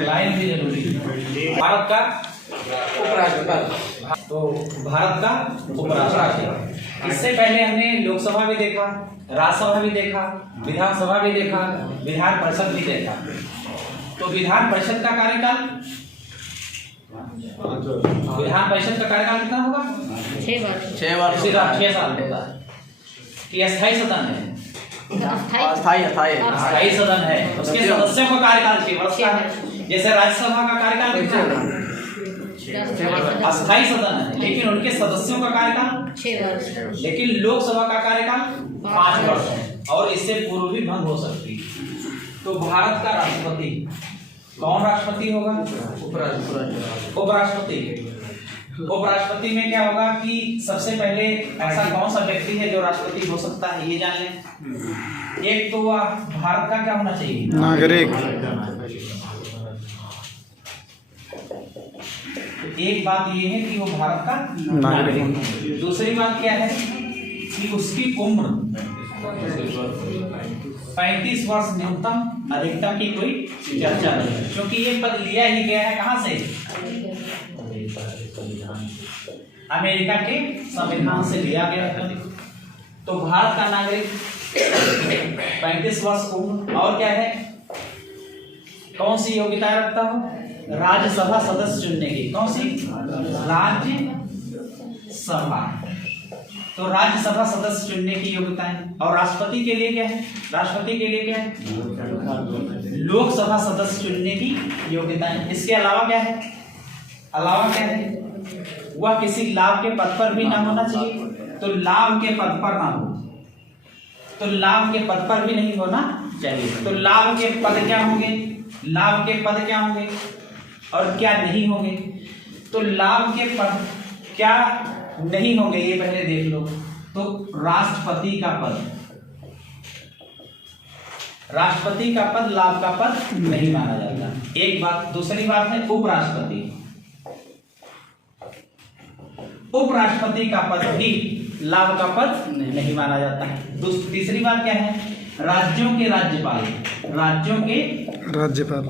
Line भी जरूरी है। भारत का उपराष्ट्रपति, तो भारत का उपराष्ट्रपति। इससे पहले हमने लोकसभा भी देखा, राज्यसभा भी देखा, विधानसभा भी देखा, विधान परिषद भी देखा। तो विधान परिषद का कार्यकाल, विधान परिषद का कार्यकाल कितना होगा? 6 वर्ष। 6 साल होता है कि अस्थायी सदन है? अस्थायी सदन है। उसके सदस्यों का कार्यकाल 6 वर्ष का है। जैसे राज्यसभा का कार्यकाल कितना है? अस्थायी सदन है, लेकिन उनके सदस्यों का कार्यकाल 6 वर्ष। लेकिन लोकसभा का कार्यकाल 5 वर्ष है और इससे पूर्व भी भंग हो सकती है। तो भारत का राष्ट्रपति कौन राष्ट्रपति होगा? उपराष्ट्रपति। उपराष्ट्रपति में क्या होगा कि सबसे पहले ऐसा कौन सा व्यक्ति है जो राष्ट्रपति हो सकता है, ये जान लें। एक तो वह भारत का क्या होना चाहिए? नागरिक। एक बात ये है कि वो भारत का नागरिक। दूसरी बात क्या है कि उसकी उम्र 35 वर्ष न्यूनतम, अधिकतम की कोई चर्चा नहीं, क्योंकि ये पद लिया ही गया है कहाँ से? अमेरिका के संविधान से लिया गया है। तो भारत का नागरिक 35 वर्ष उम्र, और क्या है, कौन सी योग्यता रखता हो? राज्यसभा सदस्य चुनने की। कौन सी? राज्यसभा। तो राज्यसभा सदस्य चुनने की योग्यता है। और राष्ट्रपति के लिए क्या है? राष्ट्रपति के लिए क्या है? लोकसभा सदस्य चुनने की योग्यता है। इसके अलावा क्या है? अलावा क्या है? वह किसी लाभ के पद पर भी ना होना चाहिए। तो लाभ के पद पर ना हो, तो लाभ के पद पर भी नहीं होना चाहिए। तो लाभ के पद क्या होंगे? लाभ के पद क्या होंगे और क्या नहीं होंगे? तो लाभ के पद क्या नहीं होंगे ये पहले देख लो। तो राष्ट्रपति का पद, राष्ट्रपति का पद लाभ का पद नहीं माना जाता। एक बात। दूसरी बात है उपराष्ट्रपति। उपराष्ट्रपति का पद भी लाभ का पद नहीं माना जाता है। तीसरी बात क्या है? राज्यों के राज्यपाल। राज्यों के राज्यपाल।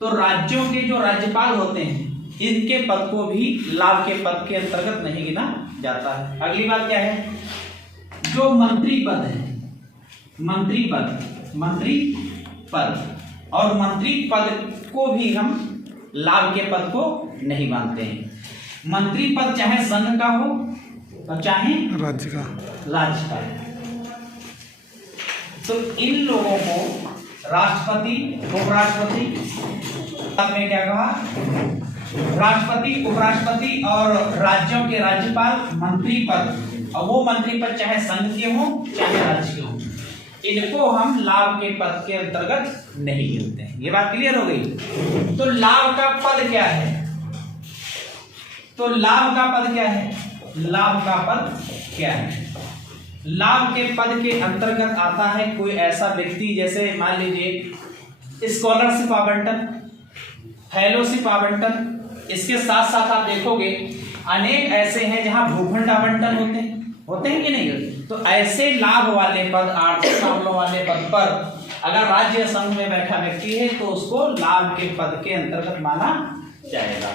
तो राज्यों के जो राज्यपाल होते हैं इनके पद को भी लाभ के पद के अंतर्गत नहीं गिना जाता है। अगली बात क्या है? जो मंत्री पद है, मंत्री पद, मंत्री पद, और मंत्री पद को भी हम लाभ के पद को नहीं मानते हैं। मंत्री पद चाहे संघ का हो और चाहे राज्य का, राज्य का। तो इन लोगों को राष्ट्रपति, उपराष्ट्रपति में क्या कहा? राष्ट्रपति, उपराष्ट्रपति और राज्यों के राज्यपाल मंत्री पद, और वो मंत्री पद चाहे संघ के हो चाहे राज्य के हो, इनको हम लाभ के पद के अंतर्गत नहीं गिनते हैं। ये बात क्लियर हो गई? तो लाभ का पद क्या है? तो लाभ का पद क्या है? लाभ का पद क्या है? लाभ के पद के अंतर्गत आता है कोई ऐसा व्यक्ति, जैसे मान लीजिए स्कॉलरशिप आवंटन, फेलोशिप आवंटन। इसके साथ साथ आप देखोगे अनेक ऐसे हैं जहां भूखंड आवंटन होते हैं कि नहीं? तो ऐसे लाभ वाले पद, आर्थिक मामलों वाले पद पर अगर राज्य संघ में बैठा व्यक्ति है तो उसको लाभ के पद के अंतर्गत माना जाएगा।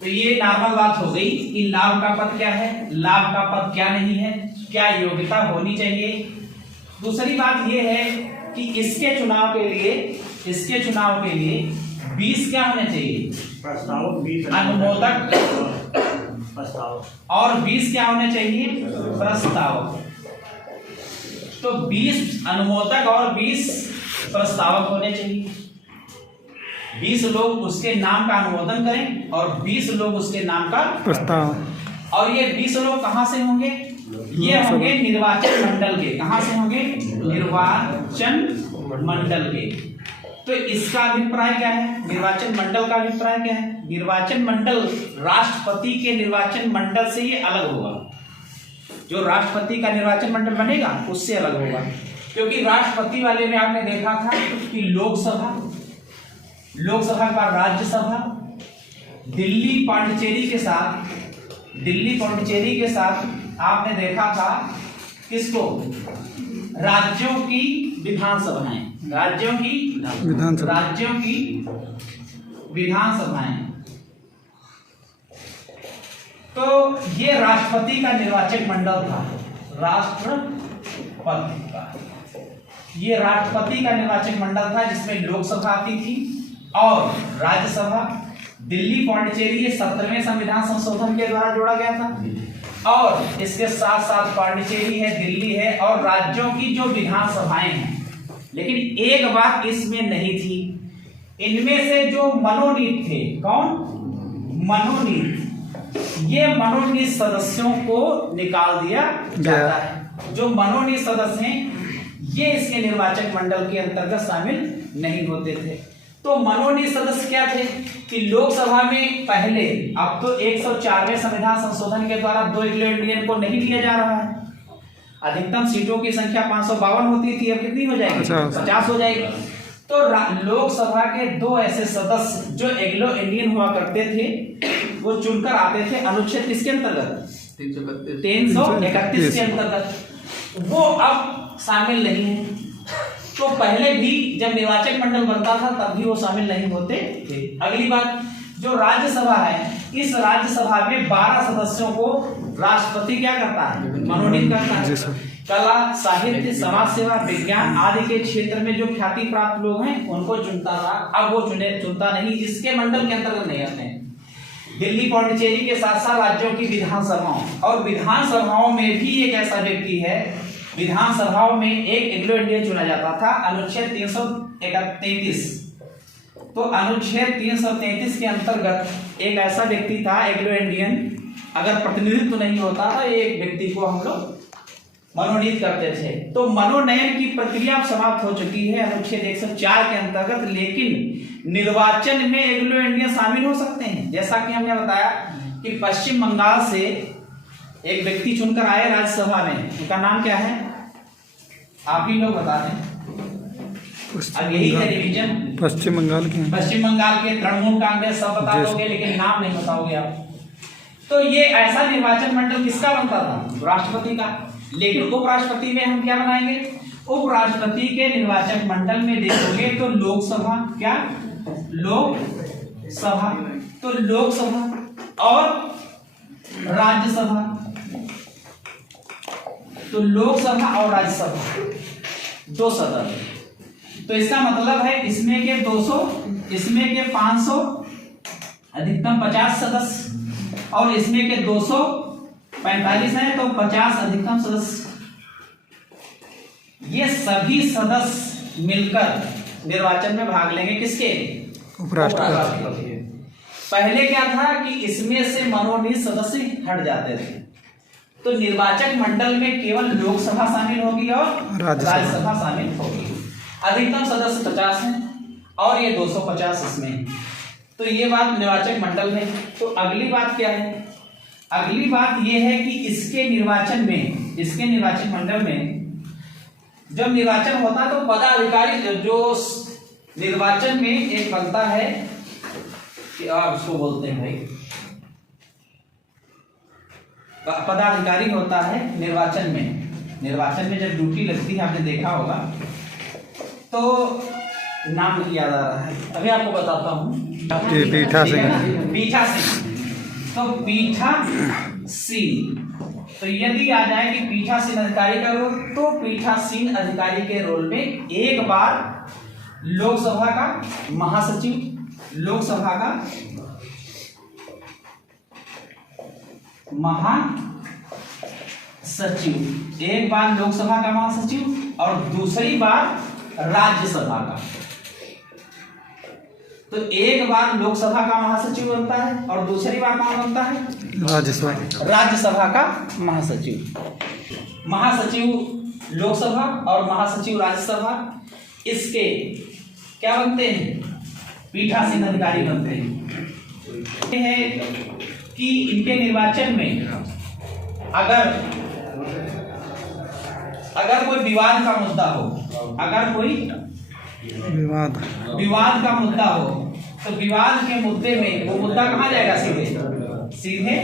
तो ये नॉर्मल बात हो गई कि लाभ का पद क्या है, लाभ का पद क्या नहीं है, क्या योग्यता होनी चाहिए। दूसरी बात ये है कि इसके चुनाव के लिए 20 क्या होने चाहिए? प्रस्ताव, अनुमोदक प्रस्ताव, और 20 क्या होने चाहिए? प्रस्ताव। तो 20 अनुमोदक और 20 प्रस्तावक होने चाहिए। 20 लोग उसके नाम का अनुमोदन करें और 20 लोग उसके नाम का प्रस्ताव। और ये 20 लोग कहां से होंगे? ये होंगे निर्वाचन मंडल के। कहां से होंगे? निर्वाचन मंडल के। तो इसका अभिप्राय क्या है? निर्वाचन मंडल का अभिप्राय क्या है? निर्वाचन मंडल राष्ट्रपति के निर्वाचन मंडल से ये अलग होगा। जो राष्ट्रपति का निर्वाचन मंडल बनेगा उससे अलग होगा। क्योंकि राष्ट्रपति वाले में आपने देखा था कि लोकसभा के बाद राज्यसभा, दिल्ली पांडिचेरी के साथ आपने देखा था किसको, राज्यों की विधानसभाएं। तो ये राष्ट्रपति का निर्वाचक मंडल था, ये राष्ट्रपति का निर्वाचक मंडल था जिसमें लोकसभा आती थी और राज्यसभा। दिल्ली पांडिचेरी 17वें संविधान संशोधन के द्वारा जोड़ा गया था और इसके साथ साथ पांडिचेरी है, दिल्ली है और राज्यों की जो विधानसभाएं हैं। लेकिन एक बात इसमें नहीं थी, इनमें से जो मनोनीत थे, कौन मनोनीत, ये मनोनीत सदस्यों को निकाल दिया जाता है। जो मनोनीत सदस्य हैं ये इसके निर्वाचक मंडल के अंतर्गत शामिल नहीं होते थे। तो मनोनीत सदस्य क्या थे कि लोकसभा में पहले, अब तो 104वें संविधान संशोधन के द्वारा 2 एंग्लो इंडियन को नहीं लिया जा रहा है। अधिकतम सीटों की संख्या 552 होती थी, अब कितनी हो जाएगी, 50 हो जाएगी। तो लोकसभा के 2 ऐसे सदस्य जो एंग्लो इंडियन हुआ करते थे वो चुनकर आते थे अनुच्छेद किसके अंतर्गत, 331 के अंतर्गत, वो अब शामिल नहीं है। तो पहले भी जब निर्वाचक मंडल बनता था तब भी वो शामिल नहीं होते थे। अगली बात, जो राज्यसभा है, इस राज्यसभा में 12 सदस्यों को राष्ट्रपति क्या करता है, मनोनीत करता है। कला, साहित्य, समाज सेवा, विज्ञान आदि के क्षेत्र में जो ख्याति प्राप्त लोग हैं उनको चुनता था। अब वो चुनता नहीं, इसके मंडल के अंतर्गत नहीं आते हैं। दिल्ली पांडिचेरी के साथ साथ राज्यों की विधानसभाओं, और विधानसभाओं में भी एक ऐसा व्यक्ति है, विधानसभाओं में एक एंग्लो इंडियन चुना जाता था, अनुच्छेद 333। तो अनुच्छेद 333 के अंतर्गत एक ऐसा व्यक्ति था एंग्लो इंडियन, अगर प्रतिनिधित्व नहीं होता तो एक व्यक्ति को हम लोग मनोनीत करते थे। तो मनोनयन की प्रक्रिया समाप्त हो चुकी है अनुच्छेद 104 के अंतर्गत, लेकिन निर्वाचन में एंग्लो इंडियन शामिल हो सकते हैं। जैसा कि हमने बताया कि पश्चिम बंगाल से एक व्यक्ति चुनकर आए राज्यसभा में, उनका नाम क्या है, आप ही लोग बता दें। अब यही है रिवीजन। पश्चिम बंगाल के तृणमूल कांग्रेस सब बता दोगे लेकिन नाम नहीं बताओगे आप। तो ये ऐसा निर्वाचन मंडल किसका बनता था, राष्ट्रपति का। लेकिन उपराष्ट्रपति में हम क्या बनाएंगे, उपराष्ट्रपति के निर्वाचक मंडल में देखोगे तो लोकसभा, क्या लोकसभा, तो लोकसभा और राज्यसभा, तो लोकसभा और राज्यसभा 2 सदस्य। तो इसका मतलब है इसमें के 200, इसमें के 500, अधिकतम 50 सदस्य, और इसमें के 245 है तो 50 अधिकतम सदस्य। ये सभी सदस्य मिलकर निर्वाचन में भाग लेंगे, किसके, उपराष्ट्रपति। पहले क्या था कि इसमें से मनोनीत सदस्य हट जाते थे, तो निर्वाचक मंडल में केवल लोकसभा शामिल होगी और राज्यसभा शामिल होगी। अधिकतम सदस्य 50 हैं और ये 250 इसमें। तो ये बात निर्वाचक मंडल में। तो अगली बात क्या है, अगली बात ये है कि इसके निर्वाचन में, इसके निर्वाचन मंडल में जब निर्वाचन होता है तो पदाधिकारी, जो निर्वाचन में एक बनता है कि आप उसको बोलते हैं भाई, पदाधिकारी होता है निर्वाचन में। निर्वाचन में जब ड्यूटी लगती है, आपने देखा होगा, तो नाम नहीं याद आ रहा है, अभी आपको बताता हूँ। पीठासीन, तो पीठासीन, तो यदि आ जाए कि पीठासीन अधिकारी का रोल, तो पीठासीन अधिकारी के रोल में एक बार लोकसभा का महासचिव, लोकसभा का महासचिव, एक बार लोकसभा का महासचिव और दूसरी बार राज्यसभा का। तो एक बार लोकसभा का महासचिव बनता है और दूसरी बार कौन बनता है, राज्यसभा का महासचिव। महासचिव लोकसभा और महासचिव राज्यसभा, इसके क्या बनते हैं, पीठासीन अधिकारी बनते हैं। है कि इनके निर्वाचन में अगर कोई विवाद का मुद्दा हो, अगर कोई विवाद का मुद्दा हो तो विवाद के मुद्दे में वो मुद्दा कहाँ जाएगा? सीधे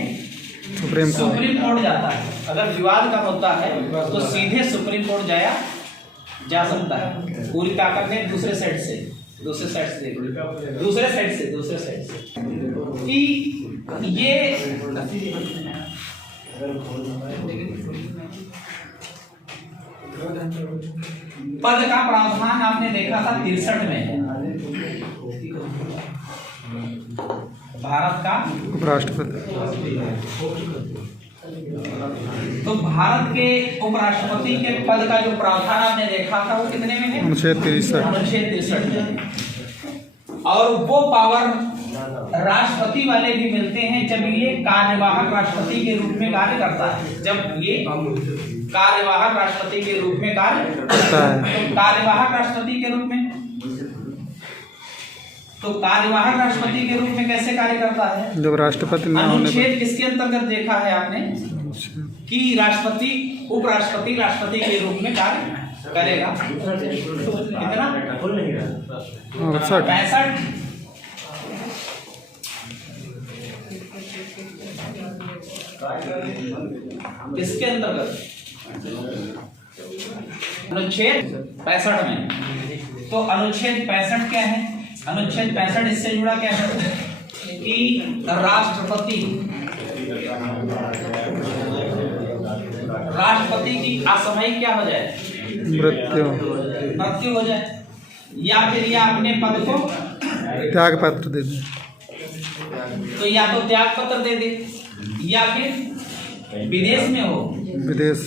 सुप्रीम कोर्ट जाता है। अगर विवाद का मुद्दा है तो सीधे सुप्रीम कोर्ट जा सकता है। पूरी ताकत में दूसरे साइड से कि ये पद का प्रावधान आपने देखा था 63 में। भारत का उपराष्ट्रपति, तो भारत के उपराष्ट्रपति के पद का जो प्रावधान आपने देखा था वो कितने में है? अनुच्छेद 63 में। और वो पावर राष्ट्रपति वाले भी मिलते हैं जब ये कार्यवाहक राष्ट्रपति के रूप में कार्य करता है। जब ये कार्यवाहक राष्ट्रपति के रूप में कार्य करता है, तो कार्यवाहक राष्ट्रपति के रूप में, तो कार्यवाहक राष्ट्रपति के रूप में कैसे कार्य करता है? जब राष्ट्रपति न होने अनुच्छेद किसके अंतर्गत देखा है आपने कि राष्ट्रपति उपराष्ट्रपति राष्ट्रपति के रूप में कार्य करेगा? कितना? 65। किसके अंतर्गत? अनुच्छेद 65 में। तो अनुच्छेद 65 क्या है? अनुच्छेद 65 इससे जुड़ा क्या है कि राष्ट्रपति की असामयिक क्या हो जाए? मृत्यु हो जाए, या फिर या अपने पद को त्याग पत्र दे दे। तो या तो त्याग पत्र दे दे या फिर विदेश में हो। विदेश।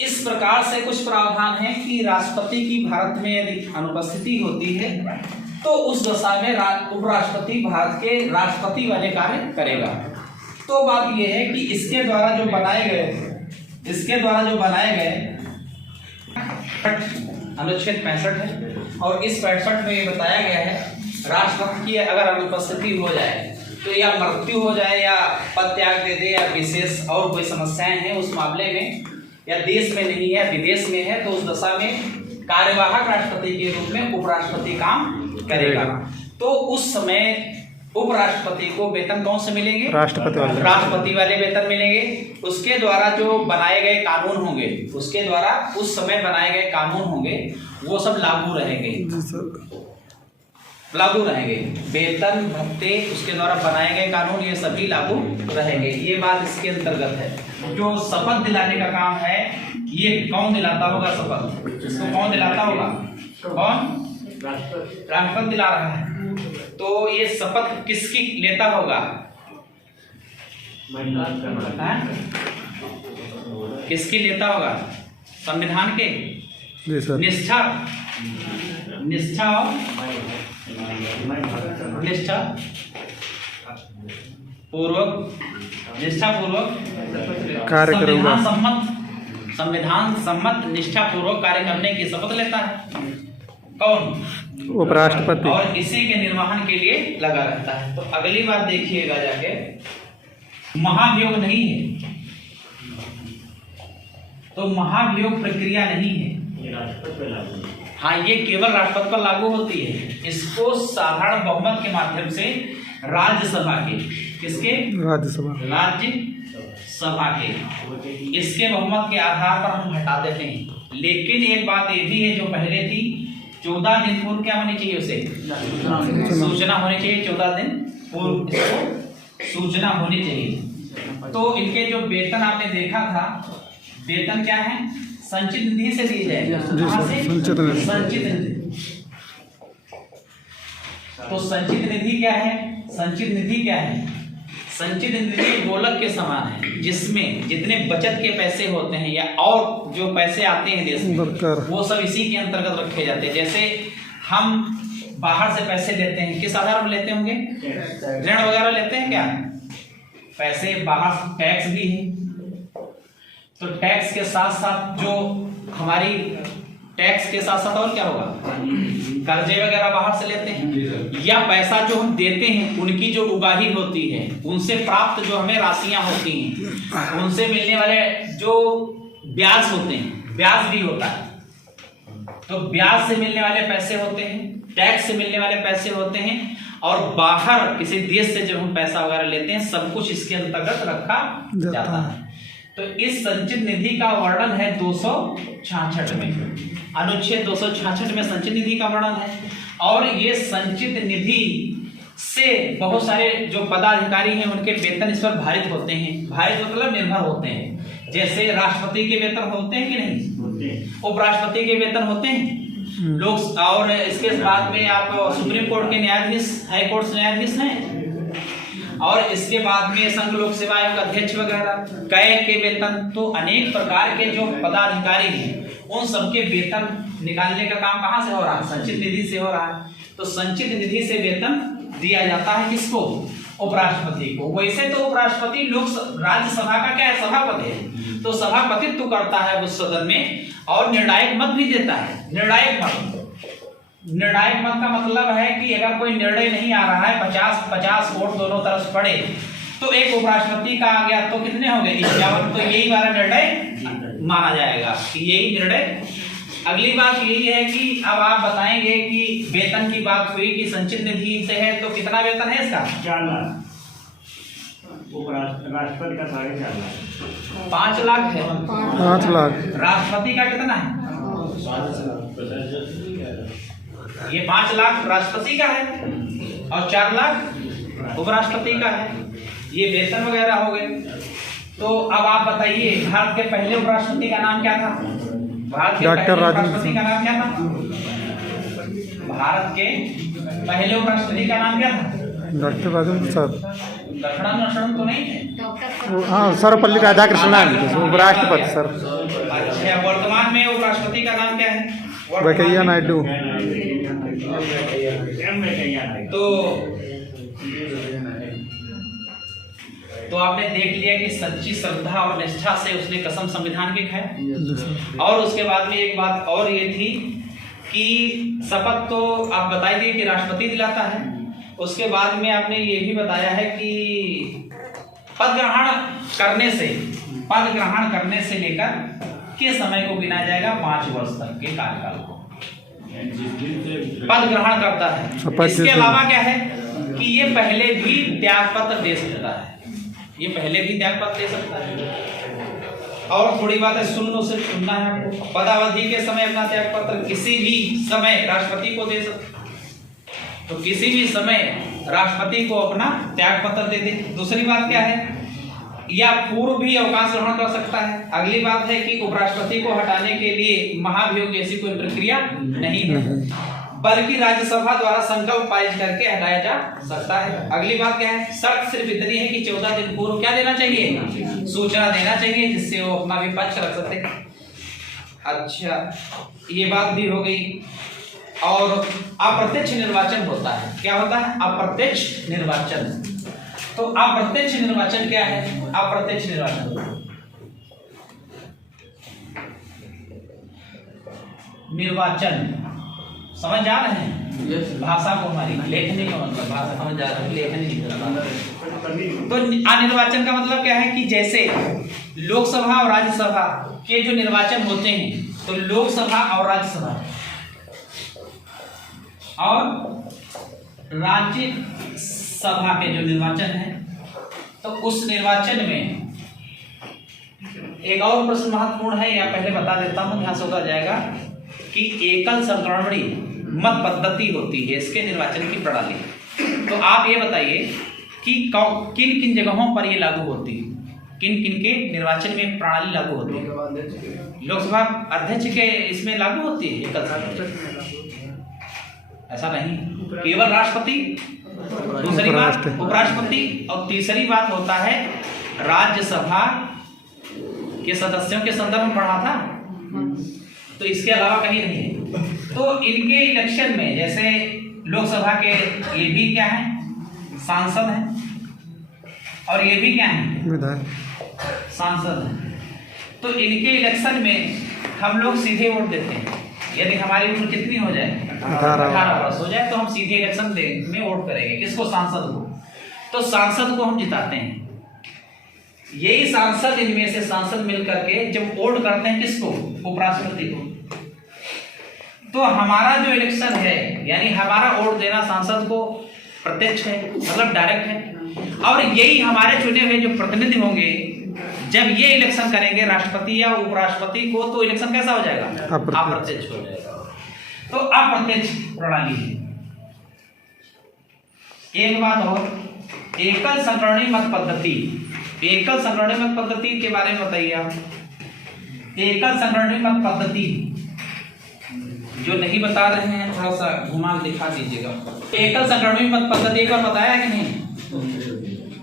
इस प्रकार से कुछ प्रावधान है कि राष्ट्रपति की भारत में यदि अनुपस्थिति होती है तो उस दशा में उपराष्ट्रपति भारत के राष्ट्रपति वाले कार्य करेगा। तो बात यह है कि इसके द्वारा जो बनाए गए अनुच्छेद 65 है, और इस 65 में ये बताया गया है राष्ट्रपति की अगर अनुपस्थिति हो जाए तो या मृत्यु हो जाए या पद त्याग दे दे या विशेष और कोई समस्याएं हैं उस मामले में, या देश में नहीं है विदेश में है, तो उस दशा में कार्यवाहक राष्ट्रपति के रूप में उपराष्ट्रपति काम करेगा। तो उस समय उपराष्ट्रपति को वेतन कौन से मिलेंगे? राष्ट्रपति वाले वेतन मिलेंगे। उसके द्वारा जो बनाए गए कानून होंगे, उसके द्वारा उस समय बनाए गए कानून होंगे वो सब लागू रहेंगे। वेतन भत्ते उसके द्वारा बनाए गए कानून ये सभी लागू रहेंगे। ये बात इसके अंतर्गत है। जो शपथ दिलाने का काम है ये कौन दिलाता होगा? शपथ इसको कौन दिलाता होगा? कौन? राष्ट्रपति दिला रहा है। तो ये शपथ किसकी लेता होगा? किसकी लेता होगा? संविधान के निष्ठा पूर्वक कार्य करूंगा। संविधान सम्मत निष्ठा पूर्वक कार्य करने की शपथ लेता है कौन? उपराष्ट्रपति। और इसी के निर्वहन के लिए लगा रहता है। तो अगली बात देखिएगा जाके, महाभियोग नहीं है, तो महाभियोग प्रक्रिया नहीं है। हाँ, ये केवल राष्ट्रपति पर लागू होती है। इसको साधारण बहुमत के माध्यम से राज्यसभा के, किसके? राज्यसभा के, इसके बहुमत के आधार पर हम हटा देते हैं। लेकिन एक बात ये भी है जो पहले थी, 14 दिन पूर्व क्या होनी चाहिए? उसे सूचना होनी चाहिए। 14 दिन पूर्व इसको सूचना होनी चाहिए। तो इनके जो वेतन आपने देखा था, वेतन क्या है? संचित निधि से दिए जाएंगे। कहां से? संचित निधि। तो संचित निधि क्या है? संचित निधि गोलक के समान है, जिसमें जितने बचत के पैसे होते हैं या और जो पैसे आते हैं देश में वो सब इसी के अंतर्गत रखे जाते हैं। जैसे हम बाहर से पैसे लेते हैं, किस आधार पर लेते होंगे? ऋण वगैरह लेते हैं क्या? पैसे बाहर टैक्स भी है, तो टैक्स के साथ साथ जो हमारी टैक्स के साथ साथ और क्या होगा? कर्जे वगैरह बाहर से लेते हैं, या पैसा जो हम देते हैं उनकी जो उगाही होती है उनसे प्राप्त जो हमें राशियां होती हैं, उनसे मिलने वाले जो ब्याज होते हैं, ब्याज भी होता है। तो ब्याज से मिलने वाले पैसे होते हैं, टैक्स से मिलने वाले पैसे होते हैं, और बाहर किसी देश से जब हम पैसा वगैरह लेते हैं सब कुछ इसके अंतर्गत रखा जाता है। तो इस संचित निधि का वर्णन है 266 में, अनुच्छेद 266 में संचित निधि का वर्णन है। और ये संचित निधि से बहुत सारे जो पदाधिकारी हैं उनके वेतन इस पर भारित होते हैं। भारित मतलब निर्भर होते हैं। जैसे राष्ट्रपति के वेतन होते हैं कि नहीं, उपराष्ट्रपति के वेतन होते हैं लोग, और इसके बाद में आप सुप्रीम कोर्ट के न्यायाधीश, हाई कोर्ट न्यायाधीश हैं, और इसके बाद में संघ लोक सेवा आयोग अध्यक्ष वगैरह, कै के वेतन। तो अनेक प्रकार के जो पदाधिकारी हैं उन सबके वेतन निकालने का काम कहाँ से हो रहा है? संचित निधि से हो रहा है। तो संचित निधि से वेतन दिया जाता है किसको? उपराष्ट्रपति को। वैसे तो उपराष्ट्रपति राज्यसभा का क्या है? सभापति है। तो सभापतित्व करता है उस सदन में और निर्णायक मत भी देता है। निर्णायक मत का मतलब है कि अगर कोई निर्णय नहीं आ रहा है, 50-50 वोट दोनों तरफ पड़े, तो एक उपराष्ट्रपति का आ गया तो कितने हो गए? 51। तो यही वाला निर्णय माना जाएगा कि यही निर्णय। अगली बात यही है कि अब आप बताएंगे कि वेतन की बात हुई कि संचित निधि से है, तो कितना वेतन है इसका? 4 लाख। राष्ट्रपति का 4.5 लाख। 5 लाख है। 5 लाख। राष्ट्रपति का कितना है? ये 5 लाख राष्ट्रपति का है और 4 लाख उपराष्ट्रपति का है। ये वेतन वगैरह हो गए। तो अब आप बताइए, भारत के पहले उपराष्ट्रपति का नाम क्या था? भारत के डॉक्टर पहले राजेंद्र उपराष्ट्रपति का नाम क्या था? भारत के पहले उपराष्ट्रपति का नाम क्या था? डॉक्टर राजेंद्र प्रसाद। दक्षिणांचल तो नहीं थे? हाँ, सर्वपल्ली राधाकृष्णन उपराष्ट्रपति सर। अच्छा, वर्तमान में उपराष्ट्रपति का नाम क्या है? वेंकैया नायडू। तो आपने देख लिया कि सच्ची श्रद्धा और निष्ठा से उसने कसम संविधान की खाई। और उसके बाद में एक बात और ये थी कि शपथ तो आप बता दिए कि राष्ट्रपति दिलाता है। उसके बाद में आपने ये भी बताया है कि पद ग्रहण करने से लेकर के समय को गिना जाएगा 5 वर्ष तक के कार्यकाल को पद ग्रहण करता है। इसके अलावा क्या है कि ये पहले भी त्याग पत्र दे सकता है। ये पहले भी त्याग पत्र दे सकता है। और थोड़ी बात है, सुनना है आपको। पदावधि के समय अपना त्याग पत्र किसी भी समय राष्ट्रपति को दे सकते। तो किसी भी समय राष्ट्रपति को अपना त्याग पत्र दे दे। दूसरी बात क्या है, या पूर्व भी अवकाश ग्रहण कर सकता है। अगली बात है कि उपराष्ट्रपति को हटाने के लिए महाभियोग जैसी कोई प्रक्रिया नहीं है, बल्कि राज्यसभा द्वारा संकल्प पारित करके हटाया जा सकता है। अगली बात क्या है, शर्त सिर्फ इतनी है कि 14 दिन पूर्व क्या देना चाहिए? सूचना देना चाहिए, जिससे वो अपना विपक्ष रख सकते। अच्छा, ये बात भी हो गई। और अप्रत्यक्ष निर्वाचन होता है। क्या होता है? अप्रत्यक्ष निर्वाचन। तो अप्रत्यक्ष निर्वाचन क्या है? अप्रत्यक्ष निर्वाचन समझ जा रहे हैं? भाषा को हमारी लेखनी का मतलब भाषा समझ जा रहे हैं, लेखनी। तो अनिर्वाचन का मतलब क्या है कि जैसे लोकसभा और राज्यसभा के जो निर्वाचन होते हैं, तो लोकसभा और राज्यसभा और राज्यसभा के जो निर्वाचन है, तो उस निर्वाचन में एक और प्रश्न महत्वपूर्ण है, या पहले बता देता हूं, ध्यान से होता जाएगा कि एकल संक्रमणी मत पद्धति होती है इसके निर्वाचन की प्रणाली। तो आप ये बताइए कि किन किन जगहों पर ये लागू होती है, किन किन के निर्वाचन में प्रणाली लागू होती है? लोकसभा अध्यक्ष के इसमें लागू होती है एकल संक्रमणी? ऐसा नहीं, केवल राष्ट्रपति, दूसरी बात उपराष्ट्रपति, और तीसरी बात होता है राज्यसभा के सदस्यों के संदर्भ में पढ़ा था। तो इसके अलावा कहीं नहीं है। तो इनके इलेक्शन में जैसे लोकसभा के ये भी क्या है? सांसद हैं, और ये भी क्या है? विधायक सांसद हैं। तो इनके इलेक्शन में हम लोग सीधे वोट देते हैं। यदि हमारी उम्र कितनी हो जाए, 18 वर्ष हो जाए, तो हम सीधे इलेक्शन में वोट करेंगे। किसको? सांसद को। तो सांसद को हम जिताते हैं। यही सांसद, इनमें से सांसद मिलकर के जब वोट करते हैं किसको, उपराष्ट्रपति को, तो हमारा जो इलेक्शन है यानी हमारा वोट देना सांसद को प्रत्यक्ष है, मतलब डायरेक्ट है। और यही हमारे चुने हुए जो प्रतिनिधि होंगे जब ये इलेक्शन करेंगे राष्ट्रपति या उपराष्ट्रपति को, तो इलेक्शन कैसा हो जाएगा, अप्रत्यक्ष हो जाएगा। तो अप्रत्यक्ष प्रणाली है। एक बात और, एकल संगणनीय मत पद्धति, एकल संगणनीय मत पद्धति के बारे में बताइए आप। एकल संगणनीय मत पद्धति जो नहीं बता रहे हैं थोड़ा सा घुमा दिखा दीजिएगा। एकल संगणनीय मत पद्धति एक बार बताया कि नहीं?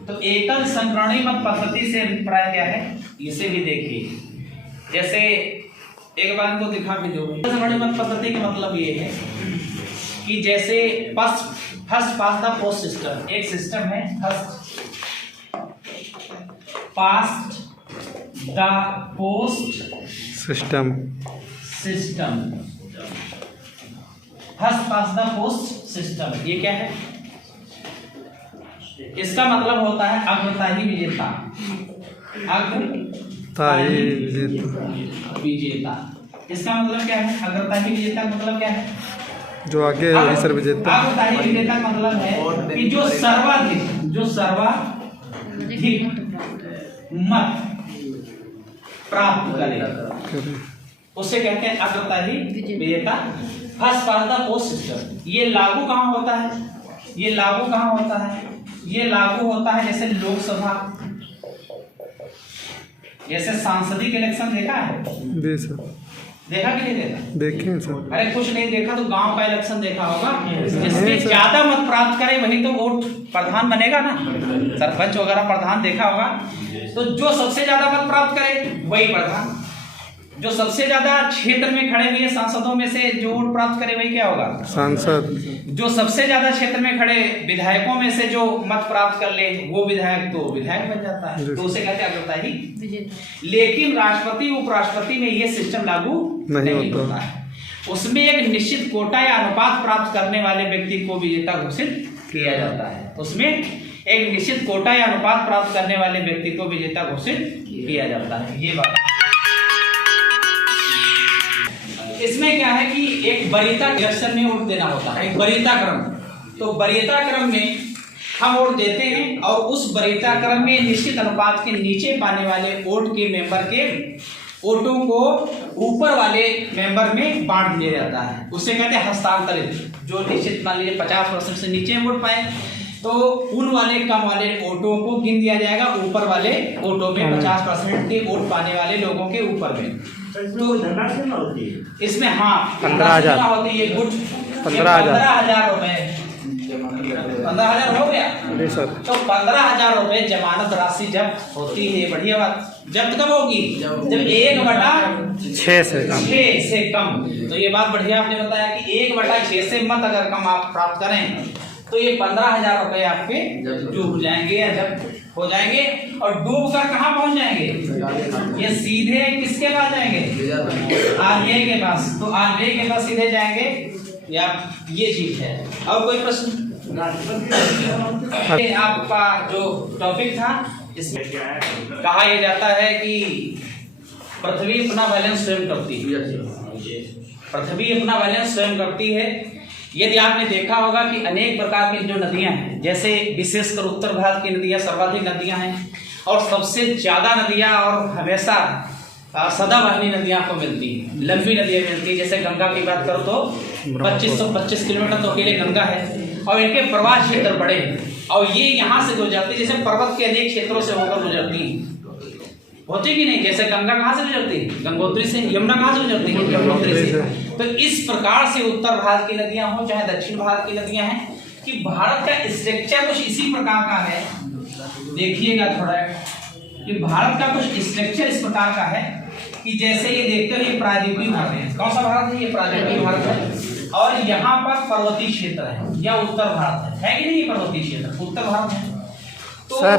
तो एकल संगणनीय मत पद्धति से अभिप्राय क्या है, इसे भी देखिए। जैसे एक बार को दिखा भी दो। संगणनीय मत पद्धति का मतलब ये है कि जैसे first pass the post system, एक सिस्टम है first past the post system, first pass the post system, ये क्या है? इसका मतलब होता है अग्रताही विजेता, अग्रताही विजेता। इसका मतलब क्या है? अग्रताही विजेता का मतलब क्या है? जो आगे है वही सर विजेता। अग्रताही विजेता का मतलब है कि जो सर्वाधिक मत प्राप्त करे उसे कहते हैं अग्रताही विजेता। First pass the post system, ये लागू कहाँ होता है? ये लागू कहाँ होता है? ये लागू होता है जैसे लोकसभा, जैसे सांसदीय इलेक्शन देखा है? जी सर। देखा कि नहीं देखा? देखें सर। अरे कुछ नहीं देखा तो गांव का इलेक्शन देखा होगा। जिसके ज्यादा मत प्राप्त करे वही तो वोट प्रधान बनेगा ना, सरपंच वगैरह प्रधान देखा होगा। तो जो सबसे ज्यादा मत प्राप्त करे वही प्रधान, जो सबसे ज्यादा क्षेत्र में खड़े हुए सांसदों में से जो वोट प्राप्त करे वही क्या होगा, सांसद। जो सबसे ज्यादा क्षेत्र में खड़े विधायकों में से जो मत प्राप्त कर ले वो विधायक तो विधायक बन जाता है, तो उसे कहते हैं अग्रताही। लेकिन राष्ट्रपति उपराष्ट्रपति में ये सिस्टम लागू नहीं होता है। उसमें एक निश्चित कोटा या अनुपात प्राप्त करने वाले व्यक्ति को विजेता घोषित किया जाता है। उसमें एक निश्चित कोटा या अनुपात प्राप्त करने वाले व्यक्ति को विजेता घोषित किया जाता है। ये बात इसमें क्या है कि एक वरीयता इलेक्शन में वोट देना होता है, एक वरीयता क्रम। तो वरीयता क्रम में हम वोट देते हैं और उस वरीयता क्रम में निश्चित अनुपात के नीचे पाने वाले वोट के मेंबर के वोटों को ऊपर वाले मेंबर में बांट दिया जाता है। उसे कहते हैं हस्तांतरित। जो निश्चित मान लीजिए 50% से नीचे वोट पाए तो उन वाले कम वाले वोटों को गिन दिया जाएगा ऊपर वाले वोटों में 50% के वोट पाने वाले लोगों के ऊपर में। तो धनराशि होती है इसमें, हाँ 15,000 होती है गुट 15,000 रुपए, 15,000 हो गया। तो 15,000 रुपए जमानत राशि जब्त होती है। बढ़िया बात। जब्त कब होगी? जब 1/6 से कम। तो ये बात बढ़िया आपने बताया कि 1/6 से मत अगर कम आप प्राप्त करें तो ये 15,000 रुपए आपके डूब जाएंगे या जब्त हो जाएंगे। और डूब कर कहाँ पहुंच जाएंगे? ये सीधे किसके पास जाएंगे? आरबीआई के पास। तो आरबीआई के पास सीधे जाएंगे या ये चीज है। और कोई प्रश्न? आपका जो टॉपिक था इसमें कहा यह जाता है कि पृथ्वी अपना बैलेंस स्वयं करती है। पृथ्वी अपना बैलेंस स्वयं करती है। यदि आपने देखा होगा कि अनेक प्रकार की जो नदियां हैं, जैसे विशेषकर उत्तर भारत की नदियां सर्वाधिक नदियां हैं और सबसे ज्यादा नदियां और हमेशा सदाबहानी नदियां आपको मिलती हैं, लंबी नदियां मिलती हैं। जैसे गंगा की बात करो तो 2525 किलोमीटर तो अकेले गंगा है और इनके प्रवाह क्षेत्र बड़े हैं और ये यहाँ से गुजरती है। जैसे पर्वत के अनेक क्षेत्रों से होकर गुजरती हैं, होती कि नहीं? जैसे गंगा कहाँ से गुजरती है? गंगोत्री से। यमुना कहाँ से गुजरती है? यमुनोत्री से। तो इस प्रकार से उत्तर भारत की नदियां हो चाहे दक्षिण भारत की नदियां हैं कि भारत का स्ट्रक्चर कुछ इसी प्रकार का है। देखिएगा थोड़ा कि भारत का कुछ स्ट्रक्चर इस प्रकार का है कि जैसे ये देखते हो ये प्रायद्वीपीय भारत है। कौन सा भारत है? ये प्रायद्वीपीय भारत है। और यहाँ पर पर्वतीय क्षेत्र है या उत्तर भारत है कि नहीं? पर्वतीय क्षेत्र उत्तर भारत है। तो सर